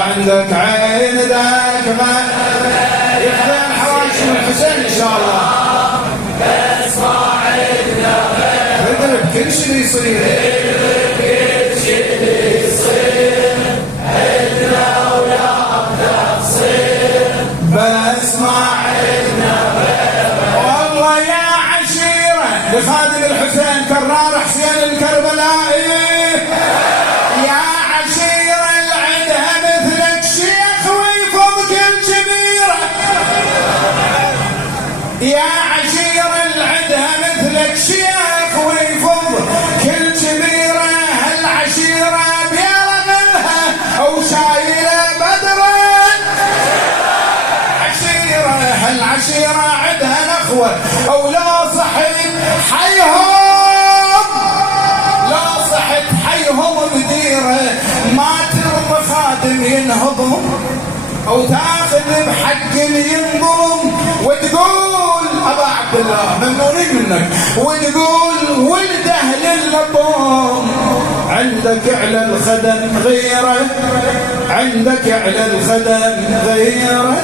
عندك عين ذاك ما يخفي الحواشي والحسين ان شاء الله. بس ما عندنا غير كل شيء يصير، كل شيء يصير عندنا ولا تصير. بس ما عندنا غير. والله يا عشيرة لخادم الحسين كرار حسين الكربلائي، يا عشيرة العدها مثلك شيخ ويفض كل كبيرة. يا عشيرة العدها مثلك شيخ ويفض كل كبيرة. هالعشيرة بيرغلها أو شايلة بدرا. عشيرة هالعشيرة عدها نخوة أو لا صحت حيهم، لا صحت حيهم بديرة. ما ترضى خادم ينهضهم أو تاخذ بحق ينظلم، وتقول أبا عبد الله ممنونين منك، وتقول ولد أهل اللطوم. عندك على الخدم غيره، عندك على الخدم غيره.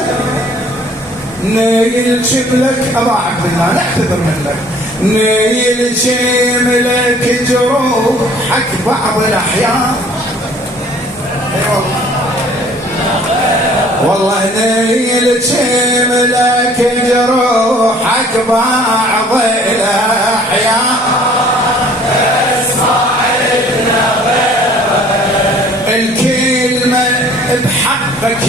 نيل شملك أبا عبد الله نعتذر منك، نيل شملك جروحك بعض الأحيان. والله نيل شملك جروحك بعض الأحيان. اسمع لنا الكلمة بحقك